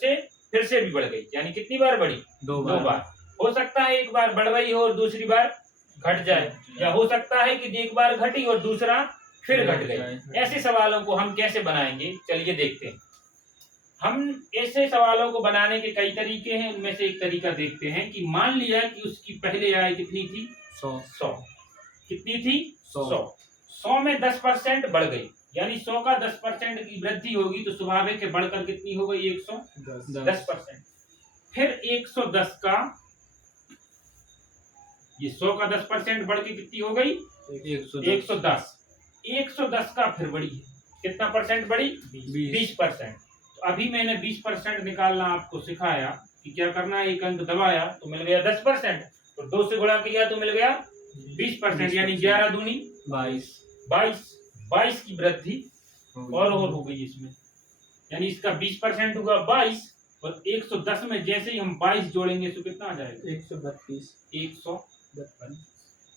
से भी बढ़ गई। यानी कितनी बार बढ़ी 2 बार। हो सकता है एक बार बढ़ रही हो और दूसरी बार घट जाए, या हो सकता है कि एक बार घटी और दूसरा फिर घट गई। ऐसे सवालों को हम कैसे बनाएंगे चलिए देखते हैं। हम ऐसे सवालों को बनाने के कई तरीके हैं। उनमें से एक तरीका देखते हैं कि मान लिया कि उसकी पहले आय कितनी थी 100। कितनी थी 100 में 10% बढ़ गई यानी 100 का 10% की वृद्धि होगी तो स्वाभाविक है बढ़कर कितनी हो गई 110%। फिर 110 का ये 100 का 10% बढ़ के कितनी हो गई 110। 110 का फिर बढ़ी कितना परसेंट बढ़ी 20%। तो अभी मैंने 20% निकालना आपको सिखाया कि क्या करना है। एक अंक दबाया तो मिल गया 10% और 2 से गुणा किया तो मिल गया 20% यानी 11 दूनी 22 की वृद्धि और हो गई इसमें। यानी इसका 20% हुआ 22 और 110 में जैसे ही हम 22 जोड़ेंगे तो कितना आ जाएगा 132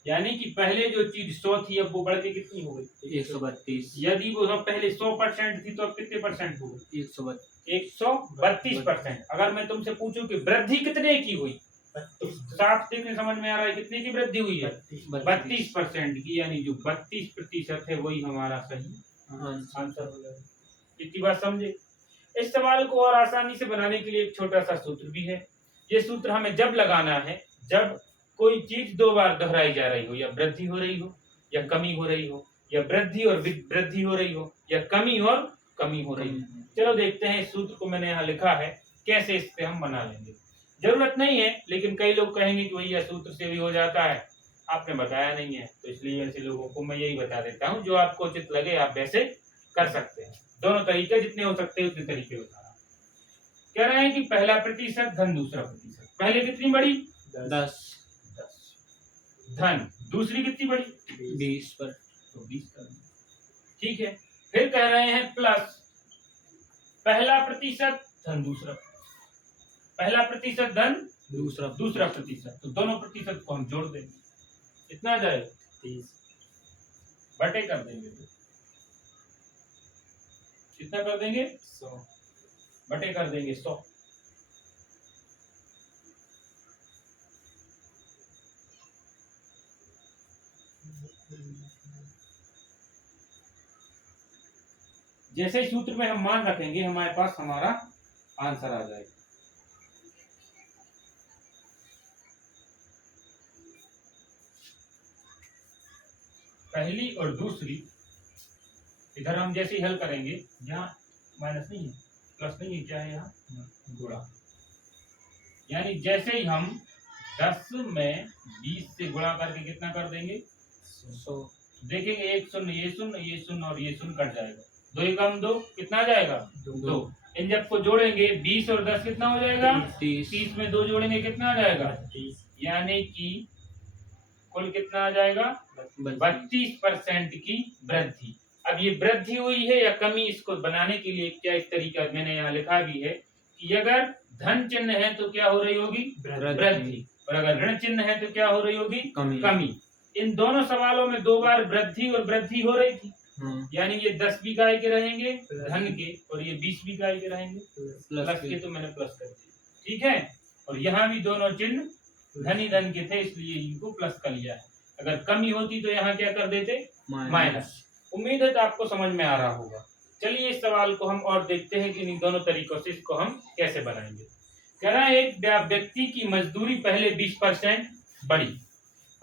यानी कि पहले जो चीज 100 थी अब वो बढ़ के कितनी हो गई 132 यदि वो हम पहले 100% थी तो अब कितने परसेंट हो गई 132%। अगर मैं तुमसे पूछूं कि वृद्धि कितने की हुई तो साफ देखने समझ में आ रहा है कितने की वृद्धि हुई है 32% की, यानी जो 32% है वही हमारा सही आंसर हो जाएगा। इतनी बात समझे। इस सवाल को और आसानी से बनाने के लिए एक छोटा सा सूत्र भी है। ये सूत्र हमें जब लगाना है जब कोई चीज 2 बार दोहराई जा रही हो, या वृद्धि हो रही हो या कमी हो रही हो, या वृद्धि और वृद्धि हो रही हो, या कमी और कमी हो रही हो। चलो देखते हैं इस सूत्र को मैंने यहाँ लिखा है कैसे इस पे हम बना लेंगे। जरूरत नहीं है, लेकिन कई लोग कहेंगे कि भैया सूत्र से भी हो जाता है, आपने बताया नहीं है, तो इसलिए ऐसे लोगों को मैं यही बता देता हूँ। जो आपको उचित लगे आप वैसे कर सकते हैं। दोनों तरीके जितने हो सकते हैं उतने तरीके बता रहा हूं। कह रहे हैं कि पहला प्रतिशत धन दूसरा प्रतिशत। पहले कितनी बड़ी 10 धन, दूसरी कितनी बड़ी 20 पर तो 20 कर दें। ठीक है। फिर कह रहे हैं प्लस पहला प्रतिशत धन दूसरा, पहला प्रतिशत धन दूसरा प्रतिशत, तो दोनों प्रतिशत को हम जोड़ देंगे। कितना आ जाएगा 30 बटे कर देंगे तो कितना कर देंगे 100 बटे कर देंगे 100। जैसे ही सूत्र में हम मान रखेंगे हमारे पास हमारा आंसर आ जाएगा। पहली और दूसरी इधर हम जैसे ही हल करेंगे, यहाँ माइनस नहीं है प्लस नहीं है, क्या है यहाँ गुणा। यानी जैसे ही हम 10 में 20 से गुणा करके कितना कर देंगे 100, देखेंगे एक शून्य ये शून्य ये शून्य और ये शून्य कट जाएगा, 2 एकम 2 कितना आ जाएगा 2। इन जब को जोड़ेंगे 20 और 10 कितना हो जाएगा 30 में 2 जोड़ेंगे कितना आ जाएगा 30, यानी कि कुल कितना आ जाएगा 32% की वृद्धि। अब ये वृद्धि हुई है या कमी, इसको बनाने के लिए क्या एक तरीका मैंने यहाँ लिखा भी है कि अगर धन चिन्ह है तो क्या हो रही होगी वृद्धि, और अगर ऋण चिन्ह है तो क्या हो रही होगी कमी। इन दोनों सवालों में 2 बार वृद्धि और वृद्धि हो रही थी, यानी ये 10 भी काय के रहेंगे धन के, और ये 20 भी काय के रहेंगे प्लस के, तो मैंने प्लस कर दिया। ठीक है। और यहाँ भी दोनों चिन्ह धन ही धन के थे, इसलिए इनको प्लस कर लिया है। अगर कमी होती तो यहाँ क्या कर देते माइनस। उम्मीद है तो आपको समझ में आ रहा होगा। चलिए इस सवाल को हम और देखते हैं कि इन दोनों तरीकों से इसको हम कैसे बनाएंगे। कह रहा है एक व्यक्ति की मजदूरी पहले 20% बढ़ी,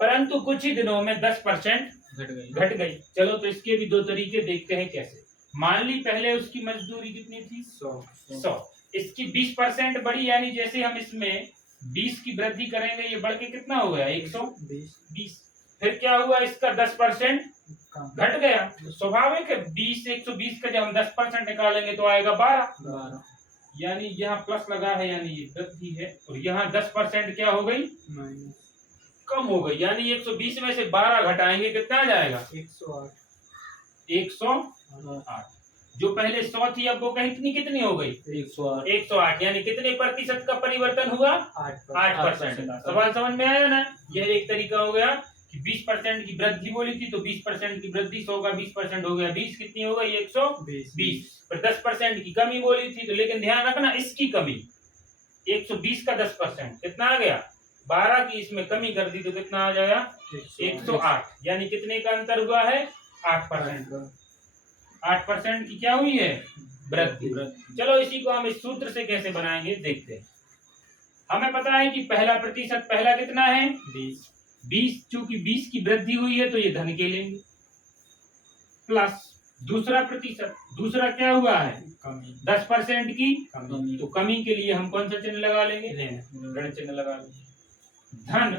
परंतु कुछ ही दिनों में 10% घट गई। चलो तो इसके भी 2 तरीके देखते हैं कैसे। मान ली पहले उसकी मजदूरी कितनी थी 100, इसकी 20% बढ़ी, यानी जैसे हम इसमें 20 की वृद्धि करेंगे ये बढ़ के कितना हो गया 120। फिर क्या हुआ इसका 10% घट गया, तो स्वाभाविक है 20 से 120 का जब हम 10% निकालेंगे तो आएगा 12, यानी यहाँ प्लस लगा है, यानी ये वृद्धि है। और यहाँ 10% क्या हो गई कम हो गई, यानी 120 में से 12 घटाएंगे कितना आ जाएगा 108। जो पहले 100 थी अब वो कितनी हो गई 108, यानी कितने प्रतिशत का परिवर्तन हुआ 8% का। सवाल समझ में आया ना। यह एक तरीका हो गया कि 20% की वृद्धि बोली थी तो 20% की वृद्धि 100 का 20% हो गया 20 कितनी हो गई 120। पर 10% की कमी बोली थी तो, लेकिन ध्यान रखना इसकी कमी 120 का 10% कितना आ गया 12 की, इसमें कमी कर दी तो कितना आ जाएगा 108, यानी कितने का अंतर हुआ है 8%। 8% की क्या हुई है वृद्धि। चलो इसी को हम इस सूत्र से कैसे बनाएंगे देखते हैं। हमें पता है कि पहला प्रतिशत पहला कितना है 20, चूंकि 20 की वृद्धि हुई है तो ये धन के लेंगे, प्लस दूसरा प्रतिशत, दूसरा क्या हुआ है 10% की कमी, तो कमी के लिए हम कौन सा चिन्ह लगा लेंगे ऋण चिन्ह लगा लेंगे। धन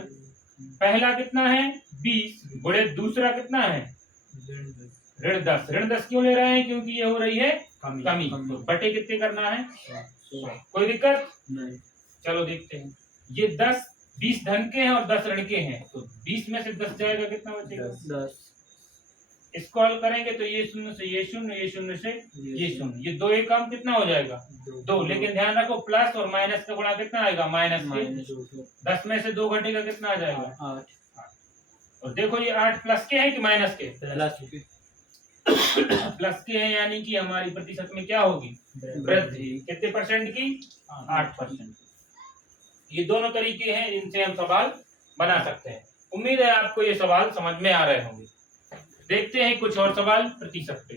पहला कितना है 20 गुणे दूसरा कितना है ऋण 10। ऋण 10 क्यों ले रहे हैं क्योंकि ये हो रही है कमी। तो बटे कितने करना है 100। कोई दिक्कत नहीं। चलो देखते हैं। ये 20 धन के हैं और 10 ऋण के हैं, तो 20 में से 10 जाएगा कितना बचेगा 10। इसको हल करेंगे तो ये शून्य से ये शून्य, ये शून्य से ये शून्य, ये 2 एकम कितना हो जाएगा 2। लेकिन ध्यान रखो प्लस और माइनस का गुणा कितना आएगा माइनस के। 10 में से 2 घटेगा कितना आ जाएगा तो देखो ये 8 प्लस के हैं कि माइनस के? प्लस प्लस के हैं, यानी कि हमारी प्रतिशत में क्या होगी? वृद्धि। कितने परसेंट की? 8%। ये दोनों तरीके हैं जिनसे हम सवाल बना सकते हैं। उम्मीद है आपको ये सवाल समझ में आ रहे होंगे। देखते हैं कुछ और सवाल प्रतिशत पे।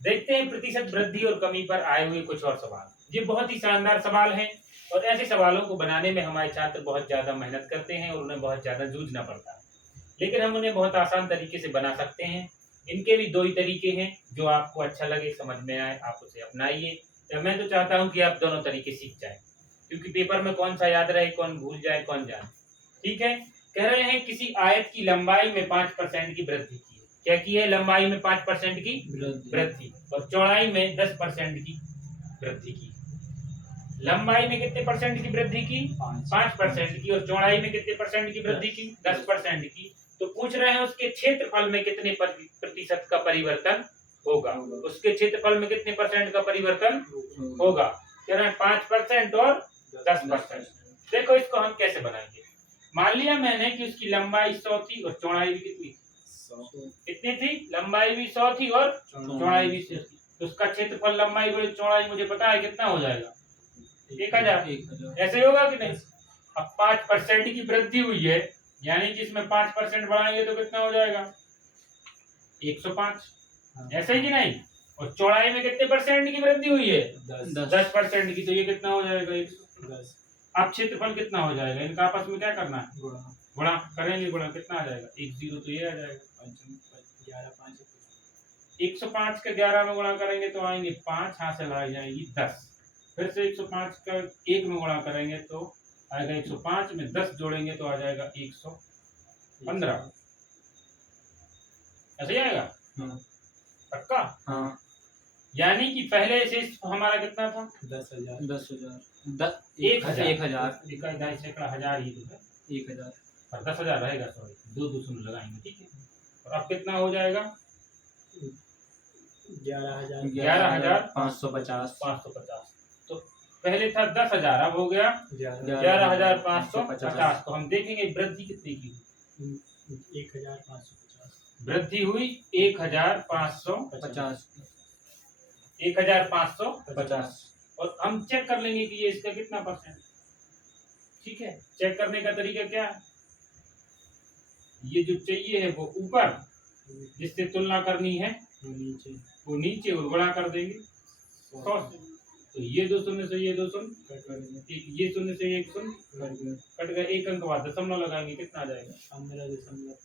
देखते हैं प्रतिशत वृद्धि और कमी पर आए हुए कुछ और सवाल। ये बहुत ही शानदार सवाल हैं और ऐसे सवालों को बनाने में हमारे छात्र बहुत ज्यादा मेहनत करते हैं और उन्हें बहुत ज्यादा जूझना पड़ता है, लेकिन हम उन्हें बहुत आसान तरीके से बना सकते हैं। इनके भी दो ही तरीके हैं, जो आपको अच्छा लगे, समझ में आए, आप उसे अपनाइए। तो मैं तो चाहता हूं कि आप दोनों तरीके सीख जाएं, क्योंकि पेपर में कौन सा याद रहे, कौन भूल जाए, कौन जाने। ठीक है, कह रहे हैं किसी आयत की लंबाई में 5% की वृद्धि की है। क्या की है? लंबाई में 5% की वृद्धि और चौड़ाई में 10% की वृद्धि की। लंबाई में कितने परसेंट की वृद्धि की? 5% की। और चौड़ाई में कितने परसेंट की वृद्धि की? 10% की। तो पूछ रहे हैं उसके क्षेत्रफल में कितने प्रतिशत का परिवर्तन होगा? उसके क्षेत्रफल में कितने परसेंट का परिवर्तन होगा? कह रहे हैं 5% और 10%। देखो इसको हम कैसे बनाएंगे। मान लिया मैंने कि उसकी लंबाई 100 थी और चौड़ाई भी कितनी थी? लंबाई भी 100 थी और चौड़ाई भी 100 थी। तो उसका क्षेत्रफल लंबाई और चौड़ाई मुझे पता है कितना हो जाएगा? 1000। ऐसे होगा कि नहीं? अब 5% की वृद्धि हुई है, यानी कि इसमें 5% बढ़ाएंगे तो कितना हो जाएगा? 105। ऐसे ही कि नहीं? और चौड़ाई में कितने परसेंट की वृद्धि हुई है? 10% की। तो ये कितना हो जाएगा? 110। अब क्षेत्रफल कितना हो जाएगा? इनका आपस में क्या करना है? गुणा करेंगे। गुणा कितना आ जाएगा? 10 तो ये आ जाएगा 105 का 11 में गुणा करेंगे तो आएंगे 5, हाथ से लाई जाएगी 10। फिर से 105 का 1 में गुणा करेंगे तो आएगा 105, में 10 जोड़ेंगे तो आ जाएगा 115। ऐसे ही आएगा? पक्का? हाँ। यानी कि पहले से हमारा कितना था? 10,000 1,000 सैकड़ा हजार ही तो है। 1,000 और 10,000 रहेगा, सॉरी, 2 शून्य लगाएंगे। ठीक है, और अब कितना हो जाएगा? 11,550। तो पहले था 10,000, अब हो गया 11,550। तो हम देखेंगे वृद्धि कितनी की? 1,550। वृद्धि हुई 1,550। 1,550। और हम चेक कर लेंगे कि ये इसका कितना परसेंट। ठीक है, चेक करने का तरीका क्या है? ये जो चाहिए है वो ऊपर, जिससे तुलना करनी है वो नीचे, और गुणा कर देंगे 100 से। तो ये 2 शून्य से ये 2 शून्य, ये शून्य से एक शून्य कट गया। एक अंक बाद दशमलव लगाएंगे, कितना आ जाएगा?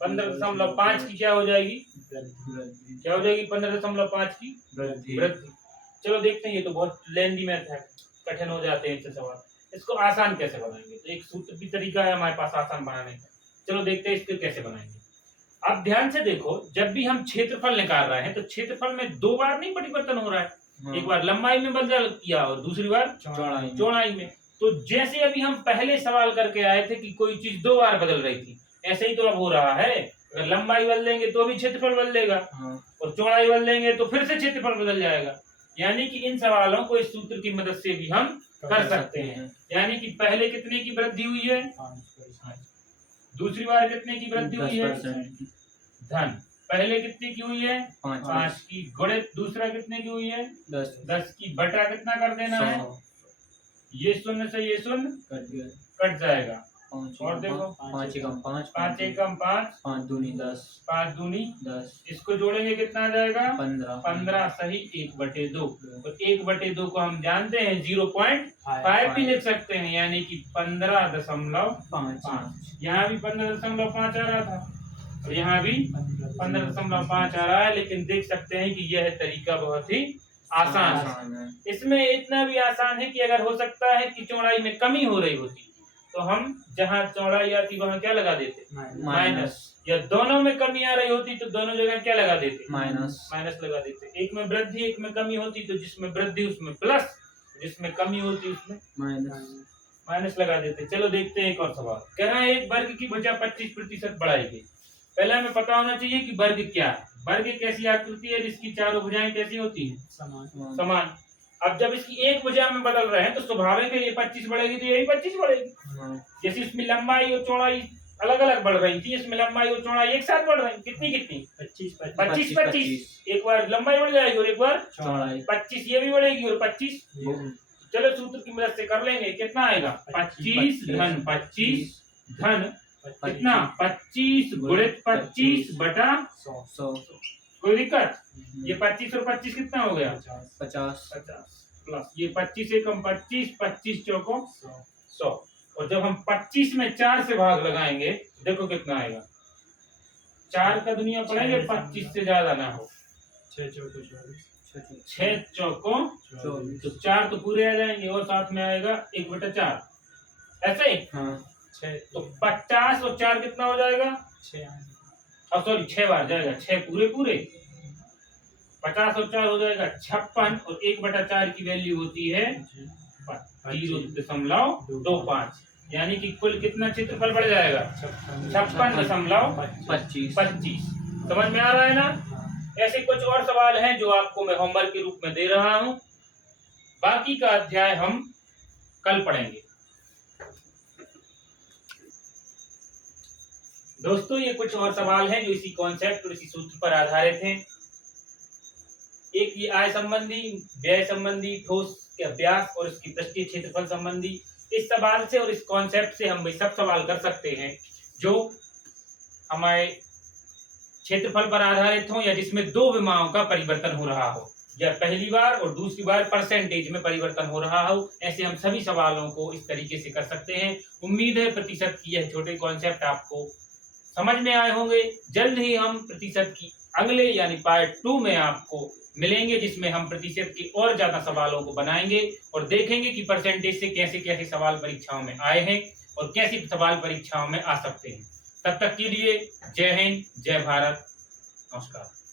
15.5 की क्या हो जाएगी? क्या हो जाएगी? 15.5 की वृद्धि। चलो देखते हैं, ये तो बहुत लेंदी मैथ है, कठिन हो जाते हैं इससे सवाल। इसको आसान कैसे बनाएंगे? तो एक सूत्र भी तरीका है हमारे पास आसान बनाने का। चलो देखते हैं इसको कैसे बनाएंगे। अब ध्यान से देखो, जब भी हम क्षेत्रफल निकाल रहे हैं तो क्षेत्रफल में 2 बार नहीं परिवर्तन हो रहा है। एक बार लंबाई में बदल किया और दूसरी बार चौड़ाई में। तो जैसे अभी हम पहले सवाल करके आए थे कि कोई चीज 2 बार बदल रही थी, ऐसे ही तो अब हो रहा है। अगर लंबाई बदल देंगे तो भी क्षेत्रफल बदलेगा, और चौड़ाई बदल देंगे तो फिर से क्षेत्रफल बदल जाएगा। यानी कि इन सवालों को इस सूत्र की मदद से भी हम कर सकते हैं। यानी कि पहले कितने की वृद्धि हुई है? 5। दूसरी बार कितने की वृद्धि हुई है? धन। पहले कितने की हुई है? 5 की। गुणित दूसरा कितने की हुई है? 10 की। बटा कितना कर देना है? ये शून्य से ये शून्य कट जाएगा। और देखो 5 एकम 5, 5 एकम 5, 5 दूनी 10, 5 दूनी 10। इसको जोड़ेंगे कितना आ जाएगा? 15 सही 1/2। और 1/2 को हम जानते हैं 0.5 भी लिख सकते हैं, यानी कि 15.5। यहाँ भी 15.5 आ रहा था और यहाँ भी 15.5 आ रहा है। लेकिन देख सकते हैं कि यह तरीका बहुत ही आसान है। इसमें इतना भी आसान है कि अगर हो सकता है कि चौड़ाई में कमी हो रही होती तो हम जहाँ चौड़ाई आती वहाँ क्या लगा देते? माइनस। या दोनों में कमी आ रही होती तो दोनों जगह क्या लगा देते? माइनस लगा देते। एक में वृद्धि एक में कमी होती तो जिसमें वृद्धि उसमें प्लस, जिसमें कमी होती उसमें माइनस लगा देते। चलो देखते हैं एक और सवाल। कह रहा है एक वर्ग की भुजा 25% बढ़ाई गई। पहले हमें पता होना चाहिए कि वर्ग क्या है। वर्ग एक ऐसी आकृति है जिसकी चारों भुजाएं कैसी होती है? समान। अब जब इसकी एक भुजा में बदल रहे हैं तो स्वाभाविक है ये 25 बढ़ेगी तो यही 25 बढ़ेगी। जैसे इसमें लंबाई और चौड़ाई अलग अलग बढ़ रही थी, इसमें लंबाई और चौड़ाई एक साथ बढ़ रही, कितनी कितनी 25 25 25, एक बार लंबाई बढ़ जाएगी और एक बार चौड़ाई 25 ये भी बढ़ेगी और 25, चलो सूत्र की मदद से कर लेंगे, कितना आएगा 25 धन 25 धन कितना 25 गुणित 25 बटा 100 कोई दिक्कत, ये 25 और 25 कितना हो गया 50 प्लस ये 25 एकम 25 25 चौकों 100, और जब हम 25 में 4 से भाग लगाएंगे देखो कितना आएगा, 4 का दुनिया पढ़ेंगे 25 से ज्यादा ना हो, 6 चौकों 24, तो 4 तो पूरे आ जाएंगे और साथ में आएगा 1/4, ऐसे ही हाँ तो 50 और 4 कितना हो जाएगा 6, सॉरी 6 बार जाएगा, 6 पूरे पूरे 50 और 4 हो जाएगा 56, और 1/4 की वैल्यू होती है 0.25, यानी कि कुल कितना क्षेत्रफल बढ़ जाएगा 56.25। समझ में आ रहा है ना। ऐसे कुछ और सवाल हैं जो आपको मैं होमवर्क के रूप में दे रहा हूं, बाकी का अध्याय हम कल पढ़ेंगे। दोस्तों ये कुछ और सवाल हैं जो इसी कॉन्सेप्ट और इसी सूत्र पर आधारित हैं। एक ये आय संबंधी, व्यय संबंधी, ठोस के अभ्यास और इसकी पृष्ठीय क्षेत्रफल संबंधी। इस सवाल से और इस कॉन्सेप्ट से हम सब सवाल कर सकते हैं जो हमारे क्षेत्रफल पर आधारित हो या जिसमें दो विमाओं का परिवर्तन हो रहा हो, या पहली बार और दूसरी बार परसेंटेज में परिवर्तन हो रहा हो। ऐसे हम सभी सवालों को इस तरीके से कर सकते हैं। उम्मीद है प्रतिशत की यह छोटे कॉन्सेप्ट आपको समझ में आए होंगे। जल्द ही हम प्रतिशत की अगले यानी पार्ट 2 में आपको मिलेंगे, जिसमें हम प्रतिशत के और ज्यादा सवालों को बनाएंगे और देखेंगे कि परसेंटेज से कैसे कैसे सवाल परीक्षाओं में आए हैं और कैसे सवाल परीक्षाओं में आ सकते हैं। तब तक के लिए जय हिंद, जय भारत, नमस्कार।